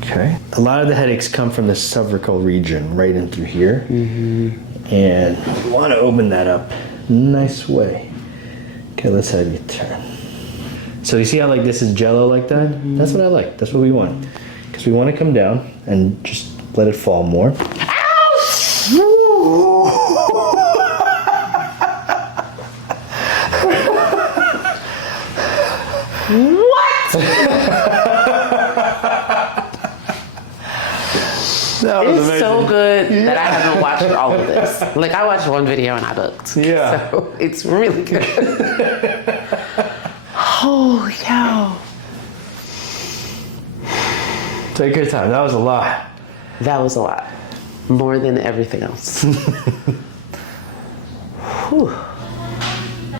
Okay. A lot of the headaches come from the cervical region, right in through here. And you want to open that up. Nice way. Okay, let's have you turn. So you see how like this is jello like that? That's what I like. That's what we want. Because we want to come down and just let it fall more. What? It's so good that I haven't watched all of this. Like I watched one video and I booked. Yeah. So it's really good. Oh, yeah. Take your time. That was a lot. That was a lot. More than everything else. Whew.